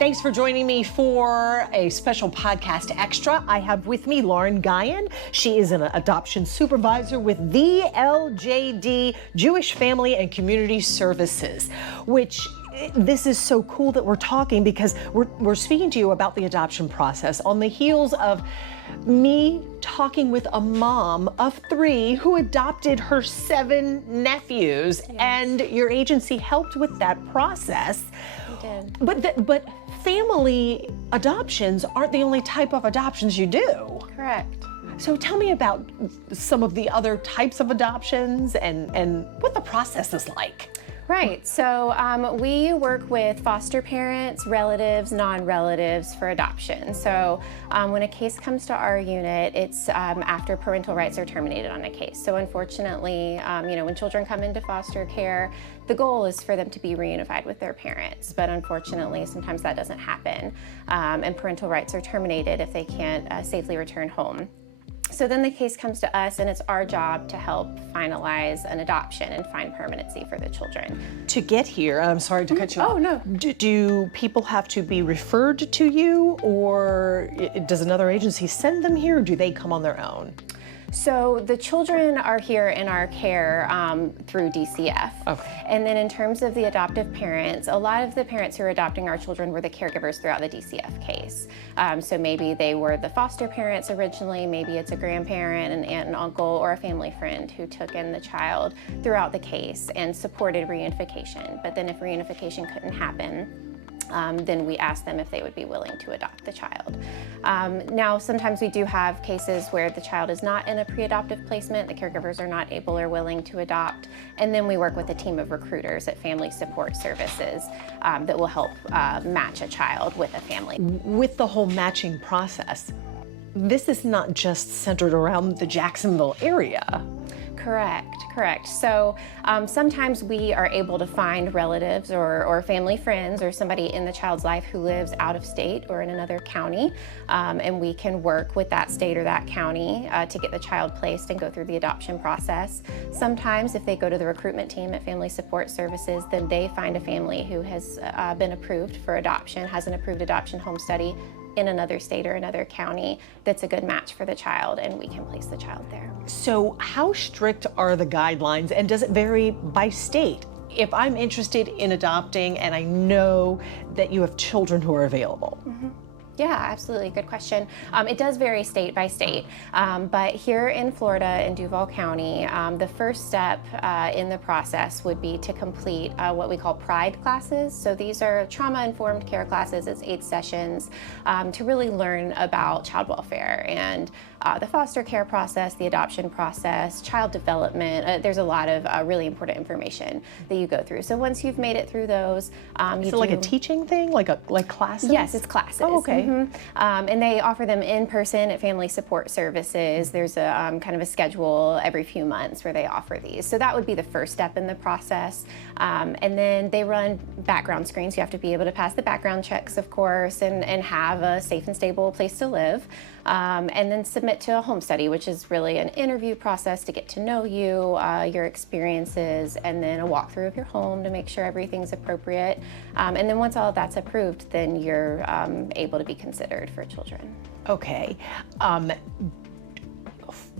Thanks for joining me for a special podcast extra. I have with me Lauren GUION. She is an adoption supervisor with the LJD, Jewish Family and Community Services, which this is so cool that we're talking because we're speaking to you about the adoption process on the heels of me talking with a mom of 3 who adopted her 7 nephews. Yes. And your agency helped with that process. We did. But family adoptions aren't the only type of adoptions you do. Correct. So tell me about some of the other types of adoptions and what the process is like. Right, so we work with foster parents, relatives, non-relatives for adoption. So when a case comes to our unit, it's after parental rights are terminated on a case. So unfortunately, when children come into foster care, the goal is for them to be reunified with their parents, but unfortunately, sometimes that doesn't happen, and parental rights are terminated if they can't safely return home. So then the case comes to us, and it's our job to help finalize an adoption and find permanency for the children. To get here, I'm sorry to cut you off. Oh, no. Do people have to be referred to you, or does another agency send them here, or do they come on their own? So the children are here in our care through DCF. Okay. And then in terms of the adoptive parents, a lot of the parents who are adopting our children were the caregivers throughout the DCF case. So maybe they were the foster parents originally, maybe it's a grandparent, an aunt and uncle, or a family friend who took in the child throughout the case and supported reunification. But then if reunification couldn't happen, then we ask them if they would be willing to adopt the child. Now, sometimes we do have cases where the child is not in a pre-adoptive placement, the caregivers are not able or willing to adopt, and then we work with a team of recruiters at Family Support Services that will help match a child with a family. With the whole matching process, this is not just centered around the Jacksonville area. Correct. So sometimes we are able to find relatives or family friends or somebody in the child's life who lives out of state or in another county, and we can work with that state or that county to get the child placed and go through the adoption process. Sometimes if they go to the recruitment team at Family Support Services, then they find a family who has been approved for adoption, has an approved adoption home study in another state or another county that's a good match for the child, and we can place the child there. So how strict are the guidelines, and does it vary by state? If I'm interested in adopting and I know that you have children who are available. Mm-hmm. Yeah, absolutely. Good question. It does vary state by state, but here in Florida, in Duval County, the first step in the process would be to complete what we call PRIDE classes. So these are trauma-informed care classes. It's 8 sessions to really learn about child welfare and the foster care process, the adoption process, child development. There's a lot of really important information that you go through. So once you've made it through those, is it like a teaching thing, like classes? Yes, it's classes. Oh, okay. Mm-hmm. And they offer them in person at Family Support Services. There's a kind of a schedule every few months where they offer these. So that would be the first step in the process. And then they run background screens. You have to be able to pass the background checks, of course, and have a safe and stable place to live. And then submit to a home study, which is really an interview process to get to know you, your experiences, and then a walkthrough of your home to make sure everything's appropriate. And then once all of that's approved, then you're able to be considered for children. Okay.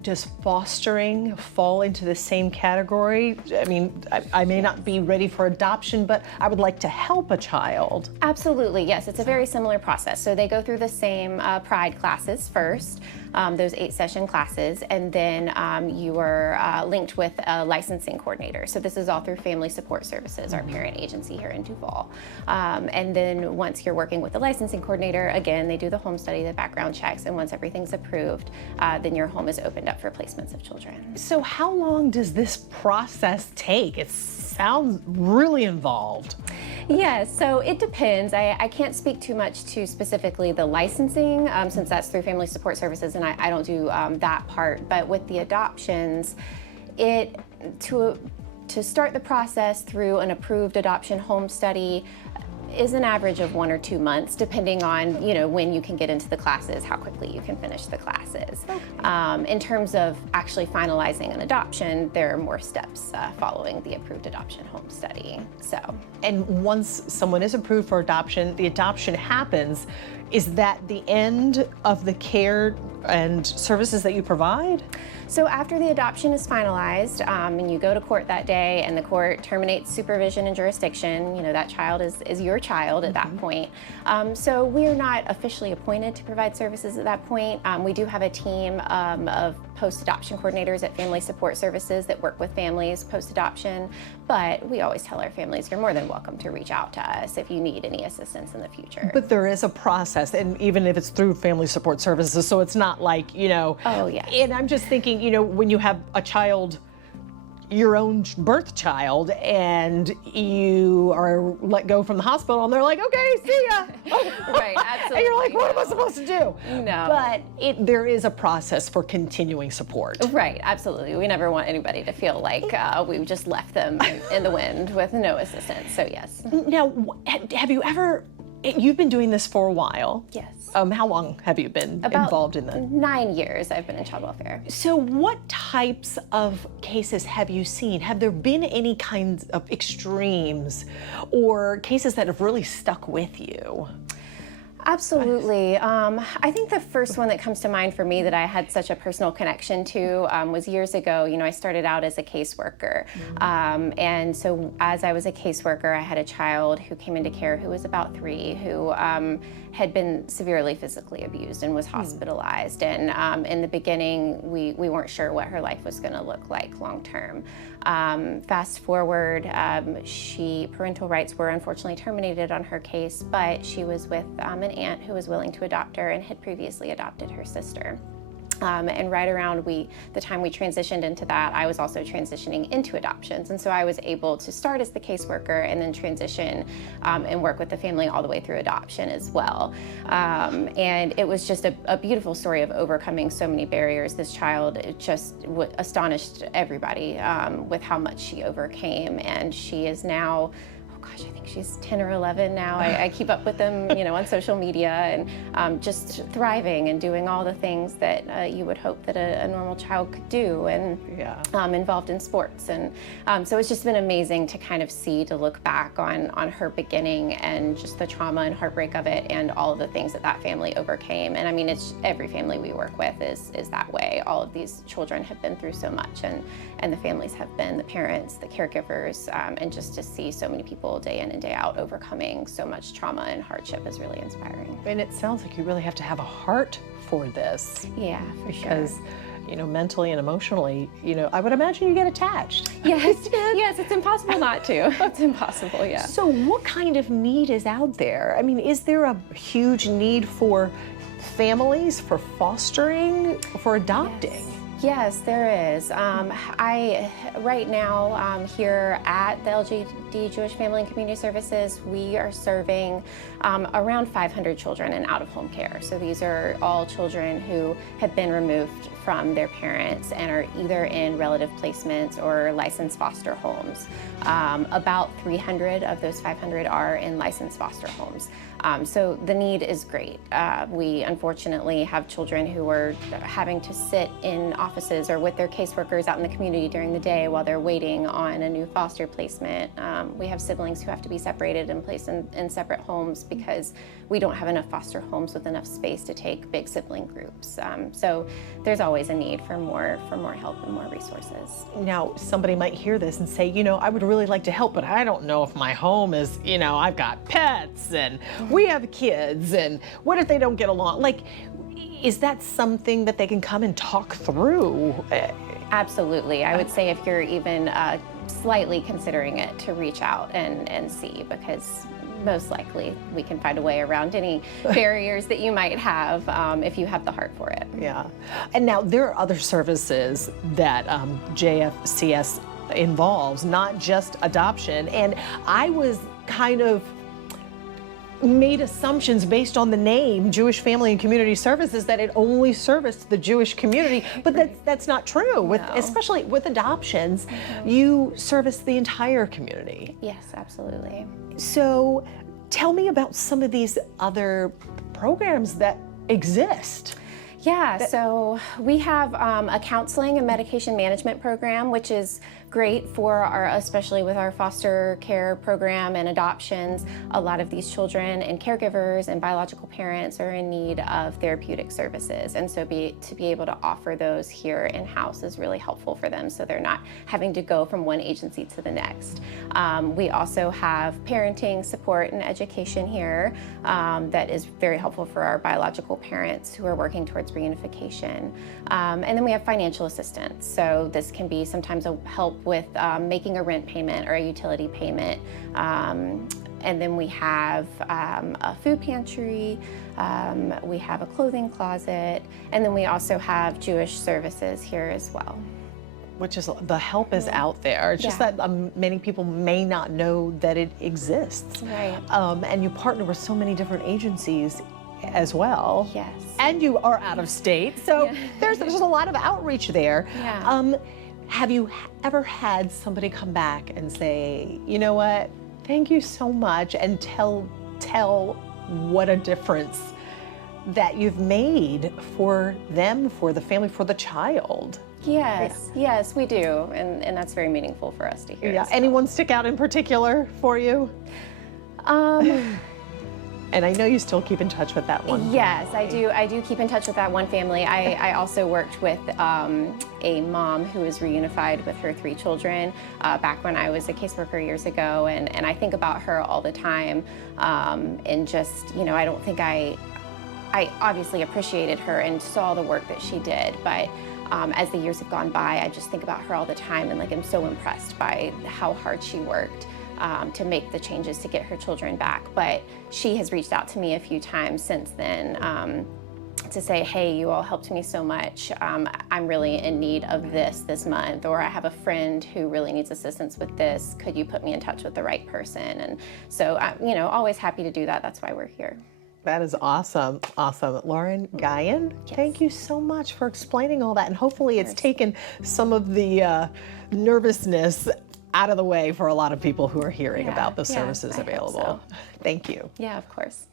Does fostering fall into the same category? I mean, I may not be ready for adoption, but I would like to help a child. Absolutely, yes. It's a very similar process. So they go through the same PRIDE classes first, those 8-session classes, and then you are linked with a licensing coordinator. So this is all through Family Support Services, our parent agency here in Duval. And then once you're working with the licensing coordinator, again, they do the home study, the background checks, and once everything's approved, then your home is opened up for placements of children. So how long does this process take? It sounds really involved. Yes, so it depends. I can't speak too much to specifically the licensing since that's through Family Support Services, and I don't do that part. But with the adoptions, to start the process through an approved adoption home study, is an average of 1 or 2 months, depending on, you know, when you can get into the classes, how quickly you can finish the classes. Okay. In terms of actually finalizing an adoption, there are more steps following the approved adoption home study. So, and once someone is approved for adoption, the adoption happens. Is that the end of the care and services that you provide? So after the adoption is finalized, and you go to court that day and the court terminates supervision and jurisdiction, you know, that child is your child at that point. So we are not officially appointed to provide services at that point. We do have a team of post-adoption coordinators at Family Support Services that work with families post-adoption, but we always tell our families, you're more than welcome to reach out to us if you need any assistance in the future. But there is a process, and even if it's through Family Support Services, so it's not like, you know. Oh, yes. And I'm just thinking, you know, when you have a child, your own birth child, and you are let go from the hospital, and they're like, okay, see ya. Right, absolutely. And you're like, what am I supposed to do? No. But there is a process for continuing support. Right, absolutely. We never want anybody to feel like we've just left them in the wind with no assistance, so yes. Now, have you ever, you've been doing this for a while. Yes. How long have you been involved in that? 9 years I've been in child welfare. So what types of cases have you seen? Have there been any kinds of extremes or cases that have really stuck with you? Absolutely. I think the first one that comes to mind for me that I had such a personal connection to was years ago. You know, I started out as a caseworker. And so as I was a caseworker, I had a child who came into care who was about 3, who had been severely physically abused and was hospitalized. And in the beginning, we weren't sure what her life was going to look like long term. Fast forward, parental rights were unfortunately terminated on her case, but she was with an aunt who was willing to adopt her and had previously adopted her sister. And right around the time we transitioned into that, I was also transitioning into adoptions. And so I was able to start as the caseworker and then transition and work with the family all the way through adoption as well. And it was just a beautiful story of overcoming so many barriers. This child just astonished everybody with how much she overcame. And she is now, gosh, I think she's 10 or 11 now. I keep up with them, you know, on social media and just thriving and doing all the things that you would hope that a normal child could do, and involved in sports. And so it's just been amazing to kind of to look back on her beginning and just the trauma and heartbreak of it and all of the things that family overcame. And I mean, it's every family we work with is that way. All of these children have been through so much, and the families have been, the parents, the caregivers, and just to see so many people day in and day out overcoming so much trauma and hardship is really inspiring. And it sounds like you really have to have a heart for this. Yeah, for because, you know, mentally and emotionally, you know, I would imagine you get attached. Yes, yes, it's impossible not to. It's impossible, yeah. So what kind of need is out there? I mean, is there a huge need for families, for fostering, for adopting? Yes, there is. Right now here at the LGBT Jewish Family and Community Services, we are serving around 500 children in out-of-home care. So these are all children who have been removed from their parents and are either in relative placements or licensed foster homes. About 300 of those 500 are in licensed foster homes. So the need is great. We unfortunately have children who are having to sit in offices or with their caseworkers out in the community during the day while they're waiting on a new foster placement. We have siblings who have to be separated and placed in separate homes because we don't have enough foster homes with enough space to take big sibling groups. So there's always a need for more help and more resources. Now, somebody might hear this and say, you know, I would really like to help, but I don't know if my home is, you know, I've got pets and we have kids, and what if they don't get along? Like, is that something that they can come and talk through? Absolutely. I would say if you're even slightly considering it, to reach out and see, because most likely we can find a way around any barriers that you might have if you have the heart for it. Yeah. And now there are other services that JFCS involves, not just adoption. And I was kind of made assumptions based on the name Jewish Family and Community Services that it only serviced the Jewish community, but that's not true. With especially with adoptions, you service the entire community. Yes, absolutely. So tell me about some of these other programs that exist. Yeah, so we have a counseling and medication management program, which is great for especially with our foster care program and adoptions. A lot of these children and caregivers and biological parents are in need of therapeutic services, and so to be able to offer those here in-house is really helpful for them, so they're not having to go from one agency to the next. We also have parenting support and education here that is very helpful for our biological parents who are working towards reunification. And then we have financial assistance. So this can be sometimes a help with making a rent payment or a utility payment. And then we have a food pantry, we have a clothing closet, and then we also have Jewish services here as well. Which is, the help is out there. It's just that many people may not know that it exists. Right. And you partner with so many different agencies as well. Yes. And you are out of state, so there's a lot of outreach there. Yeah. Have you ever had somebody come back and say, you know what, thank you so much, and tell what a difference that you've made for them, for the family, for the child? Yes, we do, and that's very meaningful for us to hear. Yeah. Anyone stick out in particular for you? And I know you still keep in touch with that one. Yes, family. I do keep in touch with that one family. I also worked with a mom who was reunified with her 3 children back when I was a caseworker years ago, and I think about her all the time, and just, you know, I don't think I obviously appreciated her and saw the work that she did, but as the years have gone by, I just think about her all the time, and like I'm so impressed by how hard she worked to make the changes to get her children back. But she has reached out to me a few times since then to say, hey, you all helped me so much. I'm really in need of this month, or I have a friend who really needs assistance with this. Could you put me in touch with the right person? And so, you know, always happy to do that. That's why we're here. That is awesome. Awesome. Lauren Guion, thank you so much for explaining all that. And hopefully it's taken some of the nervousness out of the way for a lot of people who are hearing about the services available. So. Thank you. Yeah, of course.